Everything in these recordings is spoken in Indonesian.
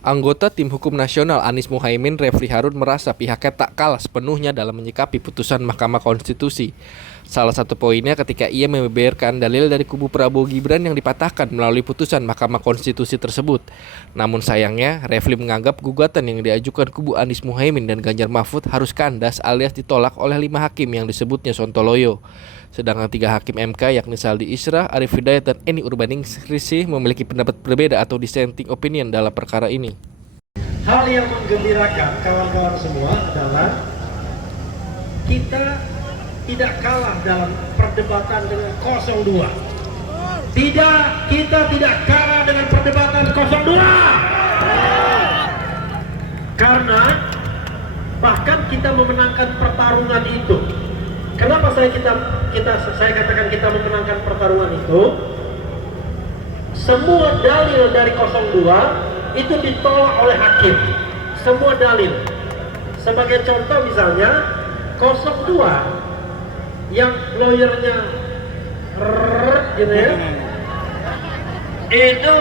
Anggota Tim Hukum Nasional Anies Muhaimin Refli Harun merasa pihaknya tak kalah sepenuhnya dalam menyikapi putusan Mahkamah Konstitusi. Salah satu poinnya ketika ia membeberkan dalil dari kubu Prabowo Gibran yang dipatahkan melalui putusan Mahkamah Konstitusi tersebut. Namun sayangnya, Refli menganggap gugatan yang diajukan kubu Anies Muhaimin dan Ganjar Mahfud harus kandas alias ditolak oleh 5 hakim yang disebutnya sontoloyo. Sedangkan 3 hakim MK yakni Saldi Isra, Arif Hidayat, dan Eni Urbaningsih memiliki pendapat berbeda atau dissenting opinion dalam perkara ini. Hal yang menggembirakan kawan-kawan semua adalah kita tidak kalah dalam perdebatan dengan 02. Tidak, kita tidak kalah dengan perdebatan 02. Karena bahkan kita memenangkan pertarungan itu. Kenapa saya katakan kita memenangkan pertarungan itu? Semua dalil dari 02 itu ditolak oleh hakim. Semua dalil. Sebagai contoh misalnya 02 yang lawyernya gitu ya, itu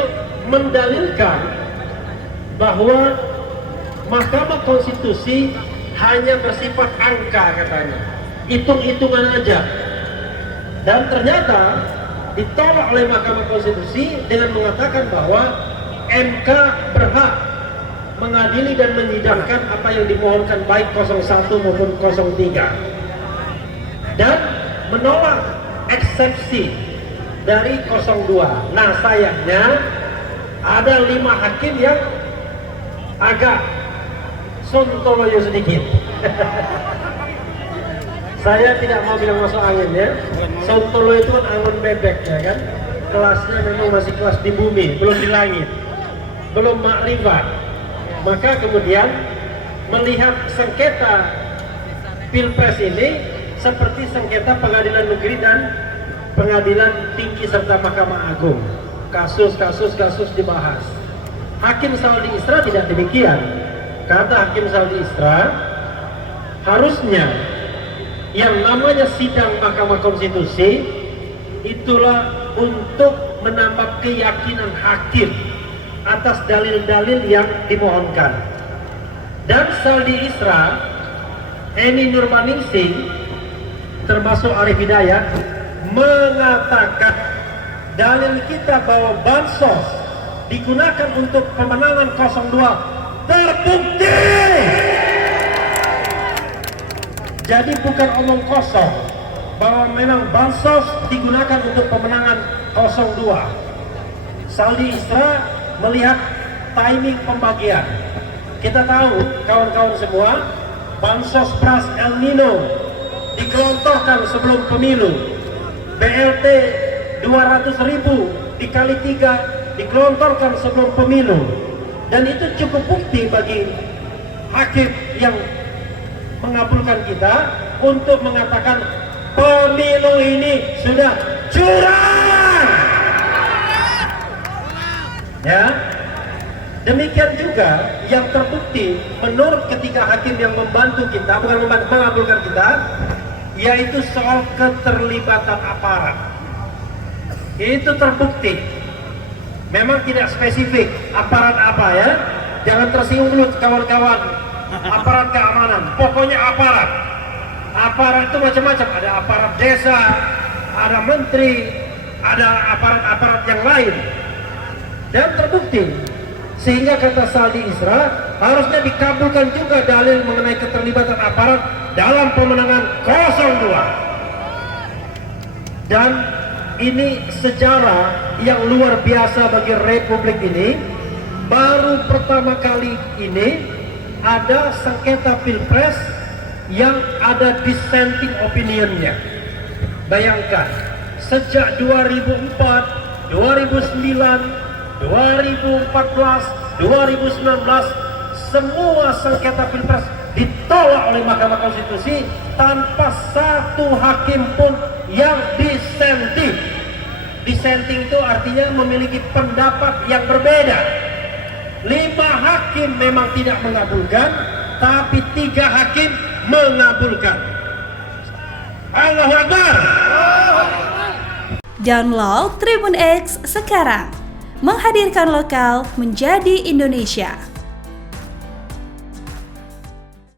mendalilkan bahwa Mahkamah Konstitusi hanya bersifat angka katanya, hitung-hitungan aja, dan ternyata ditolak oleh Mahkamah Konstitusi dengan mengatakan bahwa MK berhak mengadili dan menyidangkan apa yang dimohonkan baik 01 maupun 03 dan menolak eksepsi dari 02. Nah sayangnya ada 5 hakim yang agak sontoloyo sedikit. Saya tidak mau bilang masuk angin ya. Sontoloyo itu kan angon bebek ya kan. Kelasnya memang masih kelas di bumi, belum di langit, belum makrifat. Maka kemudian melihat sengketa Pilpres ini seperti sengketa pengadilan negeri dan pengadilan tinggi serta Mahkamah Agung. Kasus dibahas. Hakim Saldi Isra tidak demikian. Kata Hakim Saldi Isra, harusnya yang namanya sidang Mahkamah Konstitusi itulah untuk menambah keyakinan hakim atas dalil-dalil yang dimohonkan. Dan Saldi Isra, Eni Nurbaningsih, termasuk Arif Hidayat, mengatakan dalil kita bahwa bansos digunakan untuk pemenangan 02 terbukti. Jadi bukan omong kosong bahwa memang bansos digunakan untuk pemenangan 02. Saldi Isra melihat timing pembagian. Kita tahu kawan-kawan semua, bansos beras El Nino digelontorkan sebelum pemilu. BLT 200.000 dikali 3 digelontorkan sebelum pemilu. Dan itu cukup bukti bagi hakim yang mengabulkan kita untuk mengatakan pemilu ini sudah curang. Ya. Demikian juga yang terbukti menurut ketiga hakim yang membantu kita, bukan mengabulkan kita, yaitu soal keterlibatan aparat. Itu terbukti. Memang tidak spesifik aparat apa ya. Jangan tersinggung dulu kawan-kawan. Aparat keamanan, pokoknya aparat. Aparat itu macam-macam. Ada aparat desa, ada menteri, ada aparat-aparat yang lain. Dan terbukti. Sehingga kata Saldi Isra, harusnya dikabulkan juga dalil mengenai keterlibatan aparat dalam pemenangan 02. Dan ini sejarah yang luar biasa bagi Republik ini. Baru pertama kali ini ada sengketa Pilpres yang ada dissenting opinionnya. Bayangkan, sejak 2004, 2009, 2014, 2019 semua sengketa Pilpres ditolak oleh Mahkamah Konstitusi tanpa satu hakim pun yang dissenting. Dissenting itu artinya memiliki pendapat yang berbeda. 5 hakim memang tidak mengabulkan, tapi 3 hakim mengabulkan. Allahu Akbar. Download Tribun X sekarang, menghadirkan lokal menjadi Indonesia.